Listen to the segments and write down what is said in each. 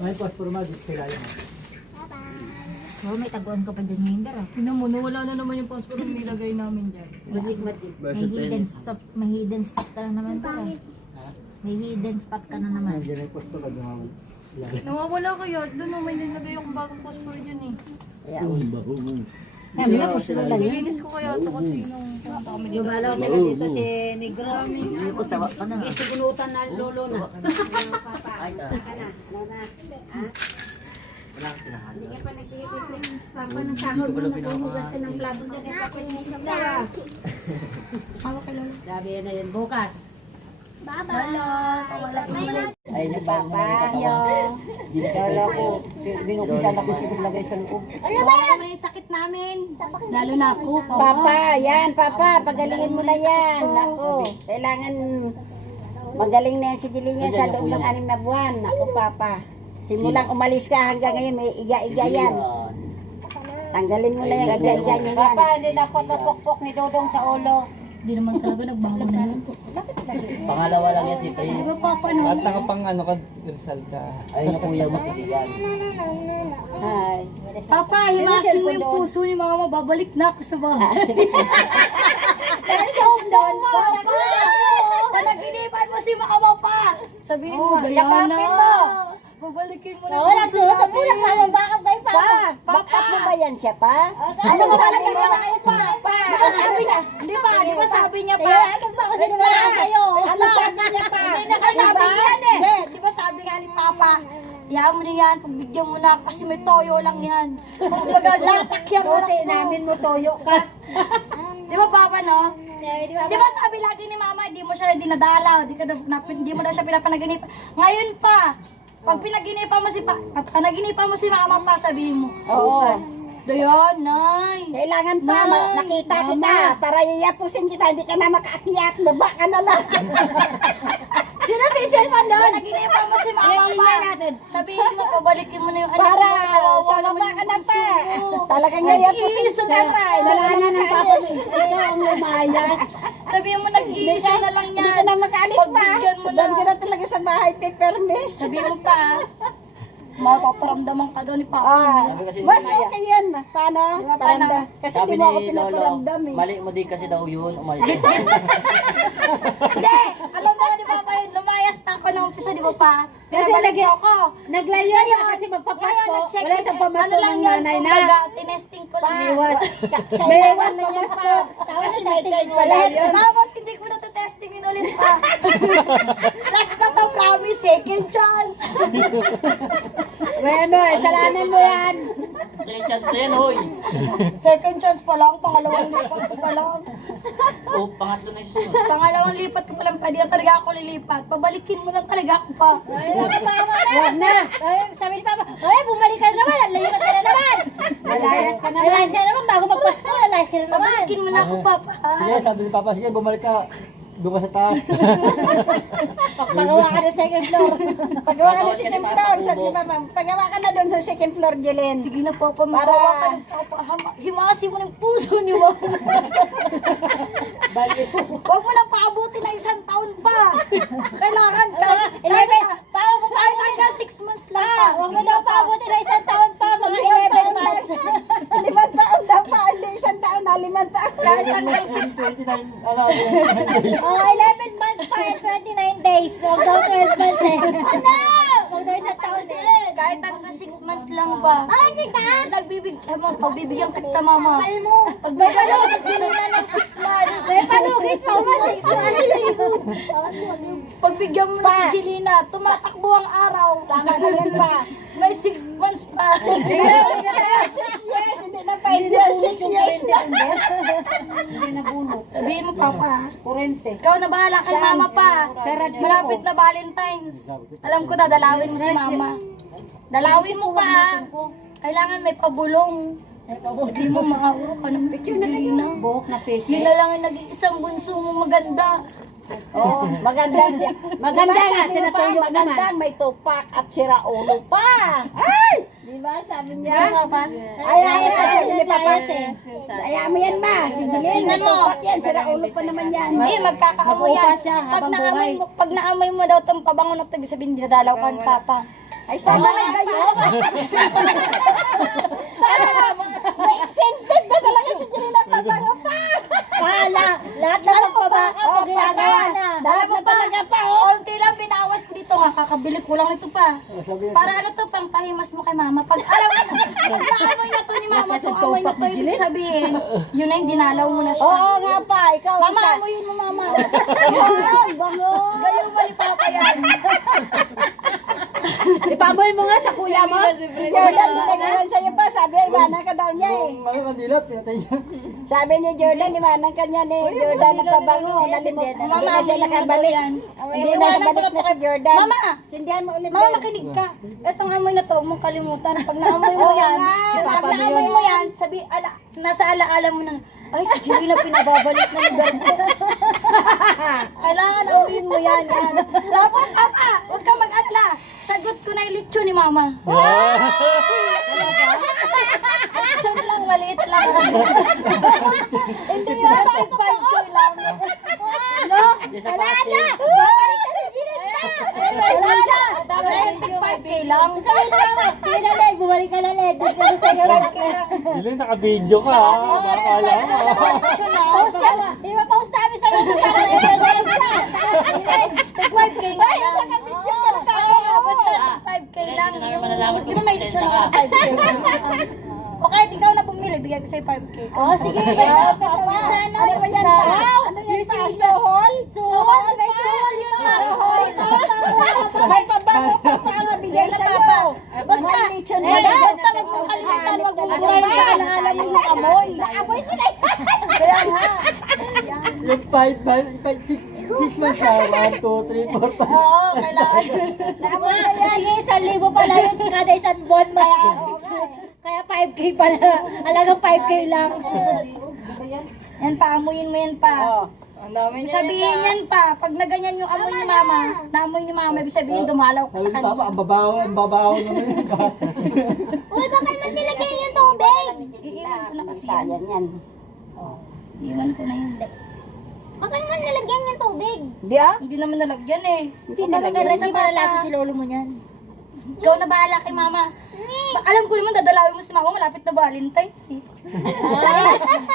May passport mo, kilala mo. Oh, may taguan ka pa dyan ngayon, Dara. Tingnan mo, nawala na naman yung passport na nilagay namin dyan. Matik. May hidden spot ka na naman, Dara. May hidden spot ka na naman. Nandiyan yung passport, gumamit. Nawawala kaya, doon no, may nilagay akong bagong passport dyan eh. Kaya mo gusto lang yun. Nilinis ko kaya ito kasi nung pumunta kami dito. Lumalaw sila dito si Negro. Ikot sa ka na. Isugunutan na lolo na. Wala kang tinahan. Hindi ka pa nagkikiprince. Papa, nagsahod mo na kumugas ka ng plabo ka kaya papinis na Dara. Hawak kay Lola. Sabi na yun bukas. Ay, Papa, Kala ko, binuksan ako siguro lagay sa loob. wala naman yung sakit namin. Lalo na ako. Papa, yan, Papa, pagalingin mo na yan. Ako, kailangan magaling na yan si Dilingan sa loob ng 6 na buwan. Ako, Papa. Simulang umalis ka hanggang ngayon, may iga-iga yan. Tanggalin mo na yan, iga-iga niya yan. Papa, hindi na ako napukpok ni Dodong sa ulo. Hindi naman talaga nagbago na yun. Pangalawa lang yan si Di Prince. ba Papa no? At nakapang ano ka, Rizal ka. Ayun na kuya mo si Dian. Hi. Papa, himasin mo yung puso ni mama, babalik na ako sa bahay. Doon po. Panaginipan mo si mama pa. Sabihin mo, Diana. Babalikin mo na. Wala, susabihin ka ng backup kay Papa. Backup mo ba yan siya, pa? Ano ba talaga mo na kayo, Papa? Di ba sabi niya, di ba sabi niya pa? Ano ba kasi nila sa'yo? Ano sabi niya, pa? Hindi na sabi yan eh. Hindi, di ba sabi nga ni Papa, iyaw mo na yan, pagbigyan mo na kasi may toyo lang yan. Kung baga, latak yan. Buti namin mo toyo ka. Di ba Papa no? Di ba sabi lagi ni Mama, di mo siya dinadalaw, di mo daw siya pinapanaginip. Ngayon pa, pag pinaginipan mo panaginip mo si Mama pa, sabihin mo. Oo. Dayan, Nay. Kailangan pa, Nay, nakita kita para yayapusin kita, hindi ka na makaakyat, baba ka na lang. Sino Pisel man doon? Pinaginipan mo si Mama pa. Sabihin mo, pabalikin mo na yung anak Para, mo. Kawawa sa naman baba ka yung na puso pa. mo. Talagang yayapusin ka pa. Wala na ng papa mo. Ikaw ang lumayas. Sabihin mo, nag-iisa na lang Hindi yan. ka na makaalis pa. Pagbigyan mo na. Doon ka na talaga sa bahay, take permis. Sabihin mo pa, mapaparamdaman ka daw ni Papa. Sabi kasi ni Mas Maya. okay yan. Paano? Diba, Paramdam. Kasi Sabi di mo ako ni Lolo, pinaparamdam eh. mali mo din kasi daw yun, umalis. Hindi! Alam mo na di Papa yun, lumayas na ako ng umpisa, di ba pa? Kasi Pinabalik lagi- ako. Naglayo na kasi magpapasko. Wala sa pamasko ng nanay na. Kumbaga, tinesting ko lang. Iwas. May iwan na yan pa. Kasi may guide pala yun. Tapos hindi ko na testingin ulit pa. Last na to, promise, second chance. Bueno, salanan mo yan. Kaya chance na yan, hoy. Second chance pa lang, pangalawang lipat ko pa lang. O, pangatlo na yung susunod. Pangalawang lipat ko pa lang, pwede na talaga ako lilipat. Pabalikin mo lang talaga ako pa. Huwag na. Sabi ni Papa, ay, bumalik ka na naman. Lalipat ka na naman. Lalayas ka naman. Lalayas ka na naman. Bago magpasko, lalayas ka na naman. Pabalikin mo na ako pa. Sige, sabi ni Papa, sige, bumalik ka. Doon ka sa taas. Pagawa ka ng second floor. Pagawa ka ng Pagawa ka second ni floor. Papa Sabi ni Papa, pagawa ka na doon sa second floor, Jelen. Sige na Papa, makawa ka ng Papa. Himasi mo ng puso ni Mama. Huwag mo nang paabuti na 1 taon pa. Kailangan ka. Kahit hanggang 6 months lang pa. Huwag mo daw paabuti na 1 taon pa, mga 11 months. 5 taon daw pa, hindi 1 taon na 5 taon. Kahit hanggang 6 29, ano, Oh, 11 months pa and 29 days. Huwag daw 12 months eh. Huwag daw 1 taon eh. kahit hanggang 6 months lang ba? Pagbibigyan kita Mama. Pagbigyan mo sa Gina ng 6 months. Panukit mo ba 6 months? Pagbigyan mo na si Jelena, tumatakbo ang araw. Tama na yan pa. May 6 months pa. 6 years, hindi na 5 years, 6 years na. Hindi nabunot. Sabihin mo, Papa. Kurente. Ikaw na bahala kay Mama pa. Sa radyo Malapit ko. na Valentine's. Alam ko, dadalawin mo si Mama. Dalawin mo pa. Kailangan may pabulong. Sabihin mo, maawa ka ng Jelena. Buhok na Yun peke. na lang ang naging isang bunso mo maganda. Oh, maganda siya. Maganda Diba, nga, sabi mo pa, tinatuyok maganda, naman. may tupak at siraulo pa. Ay! Di ba, sabi niya? Ay, sabi ni Papa. Ayaw mo yan, ma. Si Jillian, may Tingnan mo. tupak yan, siraulo pa naman yan. Hindi, magkakaamoy yan. Mag-uupa siya habang buhay. Pag naamoy mo daw itong pabango na ito, ibig sabihin, dinadalaw ka ni Papa. Ay, sana lang kayo. Extended na talaga si Jirina pabango pa. Lahat na pagpabaka mo ginagawa na. Lahat na talaga pa, oh. Konti lang binawas ko dito nga, kakabili ko lang ito pa. Para ano to, pang pahimas mo kay mama. Pag alam mo, pag naamoy na to ni mama, kung amoy na to, ibig sabihin, yun na yung dinalaw mo na siya. Oo nga pa, ikaw Mama, isa. amoyin mo mama. Bango. Gayo mali pa pa yan. Ipaboy mo nga sa kuya mo. Si Jordan, ginagawan sa'yo pa. Sabi, iwanan ka daw niya eh. Ngayon, kandila, pinatay niya. Sabi ni Jordan, iwanan ka niya ni Jordan ng pabango. Nalimot. Hindi na siya nakabalik. Hindi na nakabalik na si Jordan. Mama! Sindihan mo ulit. Mama, makinig ka. Itong amoy na to, huwag mong kalimutan. Pag naamoy mo yan, pag naamoy mo yan, sabi, nasa alaala mo na, ay, si Jerry na pinababalik na lugar ko. Kailangan amoyin mo yan. Tapos, Papa, huwag kang mag-alala. Sagot ko na yung lechon ni Mama. Lechon lang, maliit lang. Hindi yun, 5K lang. Wala na! Babalik ka si Jiren pa! Wala na! Dahil 5K lang. Sige na, Led. Bumalik ka na, Led. Dito ka sa iyo. Diling, naka-video ka ha. Bakala mo. Post yan. Di ba post namin sa iyo? Para i-live ka. Tag 5K nga Ay, lang. naka-video pa tayo. Basta 5K lang. Hindi namin malalaman Di ba kung may lisensya lechon ka. na 5K? O kahit ikaw na bumili, bigay ko sa'yo 5K. Oh, sige. Basta Sana, ano ba yan pa? Ano yan pa? Sohol? Sohol? May sohol yun pa. Sohol. May pabango pa pa ang bigay Bigay sa na, iyo. Papa. Basta, Basta wag mong kalimutan, wag mong burahin sa alaala mo yung amoy. Amoy ko na. Kaya nga. Yung 6 months siya. 1, 2, 3, 4, 5. Oo, kailangan. Amoy na yan. 1,000 pala yun kada isang buwan. Kaya 5K pala. Alagang 5K lang. Yan pa, amuyin mo yan pa. Sabihin yan pa, pag naganyan yung amoy ni Mama, naamoy ni Mama, ibig sabihin dumalaw ka Sabi sa ni Papa, kanya. ang babaho naman yun. Uy, bakit man nilagay yung tubig? Iiwan ko na kasi yan. Sayang yan. Iiwan ko na yun. Bakit mo nalagyan yung tubig? Di ah? Hindi naman nalagyan eh. Hindi nalagyan. Hindi malalasa si lolo mo yan. Ikaw na bahala kay Mama. Alam ko naman, dadalawin mo si Mama, malapit na Valentine's eh.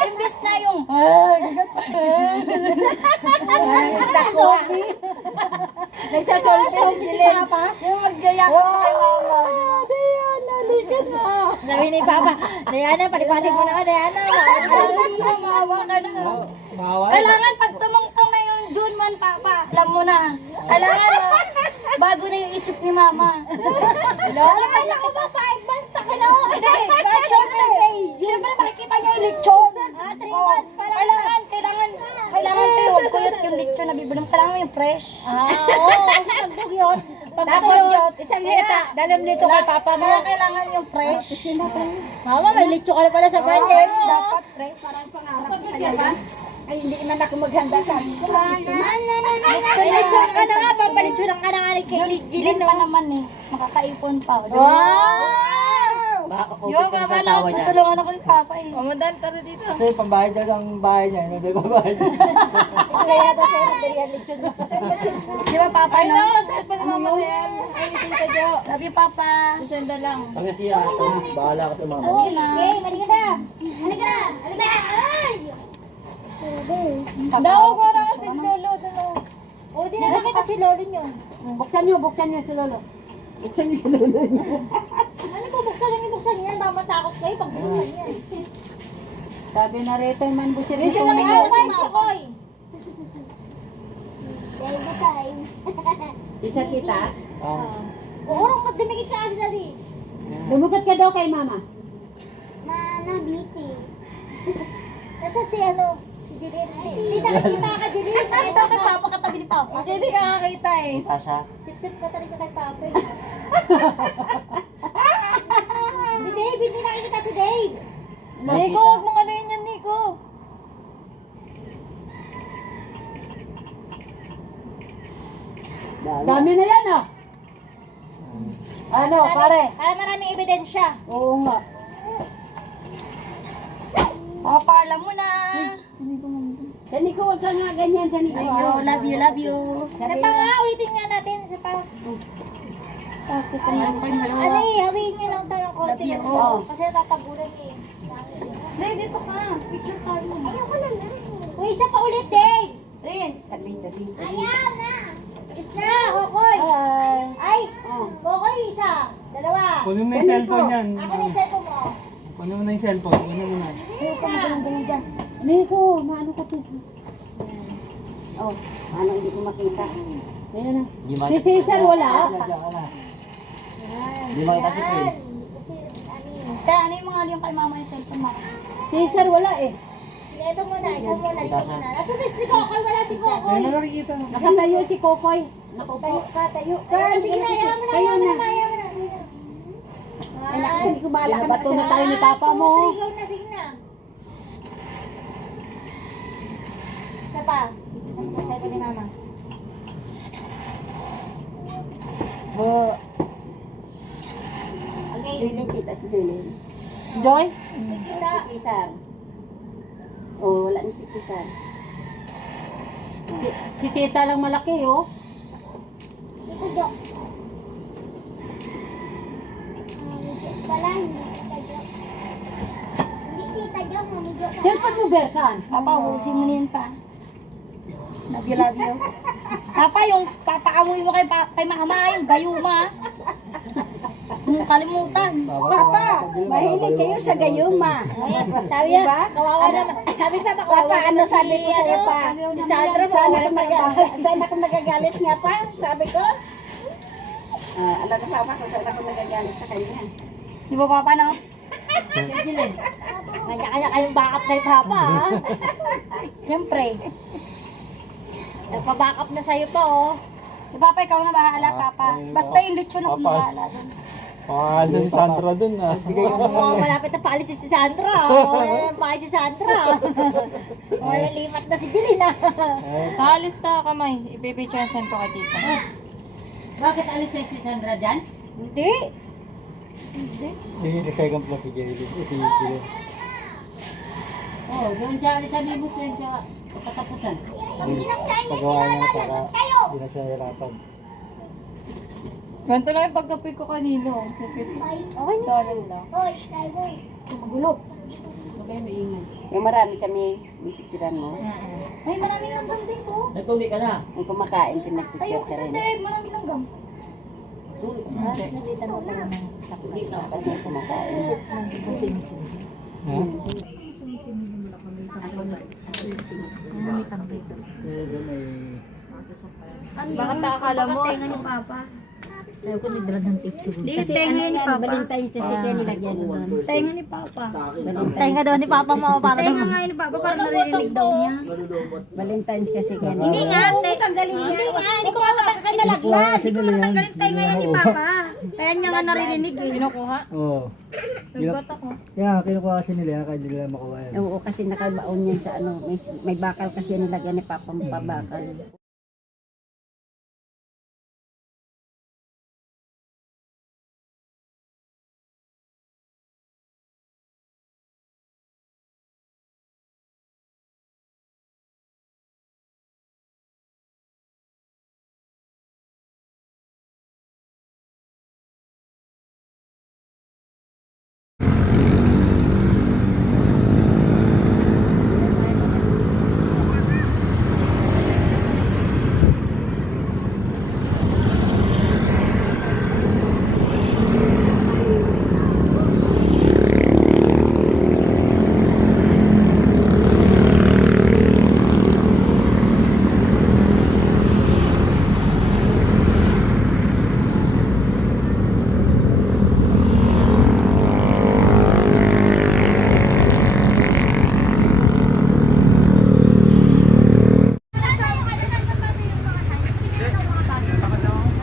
Imbes na yung, Nagsasolve si Papa. yung magyayakap ka kay Mama. Sabi ni Papa, Diana, palipatin mo naman, Diana. Maawa ka na. Bahawa. Kailangan pag tumungtong na yung June 1, Papa, alam mo na. Kailangan bago na yung isip ni Mama. Alam ko ba, 5 months na kailangan ko. Hindi, syempre makikita niya yung lechon. 3 months pa lang. Kailangan kayo, huwag kuyot yung lechon na bibili mo. Kailangan yung fresh. Oo, kasi sandog yun. Tapos yun, isang hita, dalam nito kay papa mo. Kaya kailangan yung fresh. Mama, may litso ka na pala sa birthday. Fresh, dapat fresh. Ay, hindi man ako maghanda sa akin. So, litso ka na nga, papalitso ka na nga ni Kelly Jilin Jilin. pa naman eh. Makakaipon pa. Wow! Baka Yo, kapupit ka sa Mama, asawa niya. tutulungan ako ni Papa eh. Kasi pambayad daw ng bahay niya. Hindi daw babayad. Kaya ito sa'yo, nabirihan litso mo. Di ba, Papa, no? Cellphone ni Mama yan. Ay, tita Jo. Love you, Papa. Senda lang. Pag siya, bahala ka sa mama. Okay na. Okay, halika na. Halika na! Halika na! Ay! Daw ko na kasi lolo. O, di na nakita si Lolo nyo. Buksan niyo si Lolo. Ano po, buksan niyan. Mamatakot kayo pag buksan yan. Sabi na rito, man busir. Yun siya nakikita si Mama. Isa kita. Urong magdimigit ka kasi dali. Lumugat ka daw kay Mama. Nasa si ano? Si Jilin. Hindi nakikita ka, Jilin. Dito kay Papa, katabi ni Papa. Hindi ka nakakita eh. Tasha. Sip-sip ka talaga kay Papa. Si Dave, hindi nakikita si Dave. Nico, huwag mo ano yun yan, Nico? Dami na yan ah. Ano, pare? Para maraming ebidensya. Oo nga. Papa, alam mo na. Sani ko, wag ka nga ganyan. Sani ko. Love you, love you, love you. Sa pa nga, ulitin nga natin. Sa pa. Ano eh, hawiin niyo lang tayo ng konti. Oo. Kasi tatabunan eh. Hindi, dito ka. Picture tayo. Uy, isa pa ulit, Say! Prince. Tabi. Isa, Kokoy! Ay! Kokoy, isa! Dalawa! Kunin mo yung cellphone yan. Ako na yung cellphone mo. Kunin mo na yung cellphone. Kunin mo na. Nico, maano ka tito? Oh, ano hindi ko makita. Ayun na. Si Cesar wala? Hindi makita si Prince. Kasi, ano yun. Kaya ano yung mga yung kay mama yung cellphone mo? Cesar wala eh. Ito muna, isa muna, ito muna. Nasa si Kokoy, wala si Kokoy. Ayun na nakikita na. Nakatayo si Kokoy. Tayo ka. Sige na, ayaw mo na, Tayo ayaw mo na. na, ayaw mo na. Ay, naku, hindi ko bahala. Bato na tayo ni Papa mo. Ikaw na, sige na. Isa pa. Sa cellphone ni Mama. Oh, Okay. Julie, kita si Julie. Joy? Kita. Si Cesar. Oh, wala na si Cesar. Si tita lang malaki, oh. Cellphone mo, Bersan. Papa, ulisin mo na yun pa. Love you. Papa, yung papaamoy mo kay mama, yung gayuma. Kung kalimutan. Papa, mahilig kayo sa gayuma. Sabi niya, kawawa naman. Sabi pa, Papa, ano sabi ko sa'yo pa? Si Sandra, Saan ako nagagalit nga pa? Sabi ko. Alam na Papa kung saan ako nagagalit sa kanya. Di ba, Papa, no? Kanya-kanya kayong backup kay Papa, ha? Siyempre. Nagpa-backup na sa'yo pa, oh. Si Papa, ikaw na bahala, Papa. Basta yung lechon ako na Papa. bahala dun. Pangalan si Sandra dun ah. Oh, malapit na paalis si Sandra. Oh, paalis si Sandra. Oh, lilipat na si Jelena. Kaalis na kamay. Ipipicture send ko kay tita. Bakit alis si Sandra dyan? Hindi. Hindi nagkagang po si Jerry. Oh, doon siya alis sa limos yun siya katapusan. Pagawa niya para hindi na siya hirapan. Ganito lang yung pagkapi ko kanino. Solid lang. Magulo. Okay, maingay. Yung marami kami, pipicturan mo. Ay, maraming langgam din po. Nagtuli ka na. Kung kumakain, Tayo pinagpicture ka ka rin. Dad. Maraming langgam. Hindi na. Pag yung kumakain. Bakit nakakala mo? Tenga ni Papa. Sabi ko, nagdalag ng tips siguro. Di, tenga yan ni Papa. Valentine's kasi kaya nilagyan mo doon. Tenga ni Papa. Tenga daw ni Papa mo, para Tenga nga yun ni Papa. Parang naririnig daw niya. Valentine's kasi kaya Hindi nga, tanggalin niya. Hindi nga, hindi ko nga nalaglag. Hindi ko matanggalin tenga yan ni Papa. Kaya niya nga naririnig eh. Kinukuha? Oo. Nagbat ako. Kaya kinukuha kasi nila, kaya hindi nila makuha yan. Oo, kasi nakabaon yan sa ano, may bakal kasi nilagyan ni Papa mo pa bakal.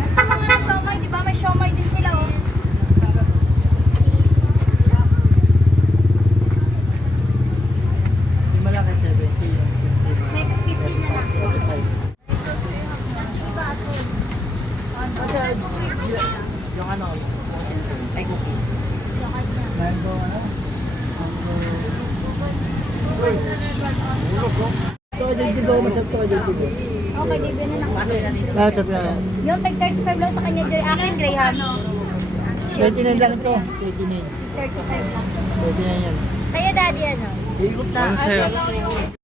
Basta mga siomay, di ba? May siomay din sila oh. Hindi malaki 70 yung 750 na lang. Yung ano, ay cookies. Mango, ano? Ito, dito, masarap to, dito. Okay, di ba na Lahat na. Yung tag 35 lang sa kanya, Joy. Akin, Graham. 29 lang to. 29. 35 lang. 29 yan. Kaya daddy, ano? Ano sa'yo?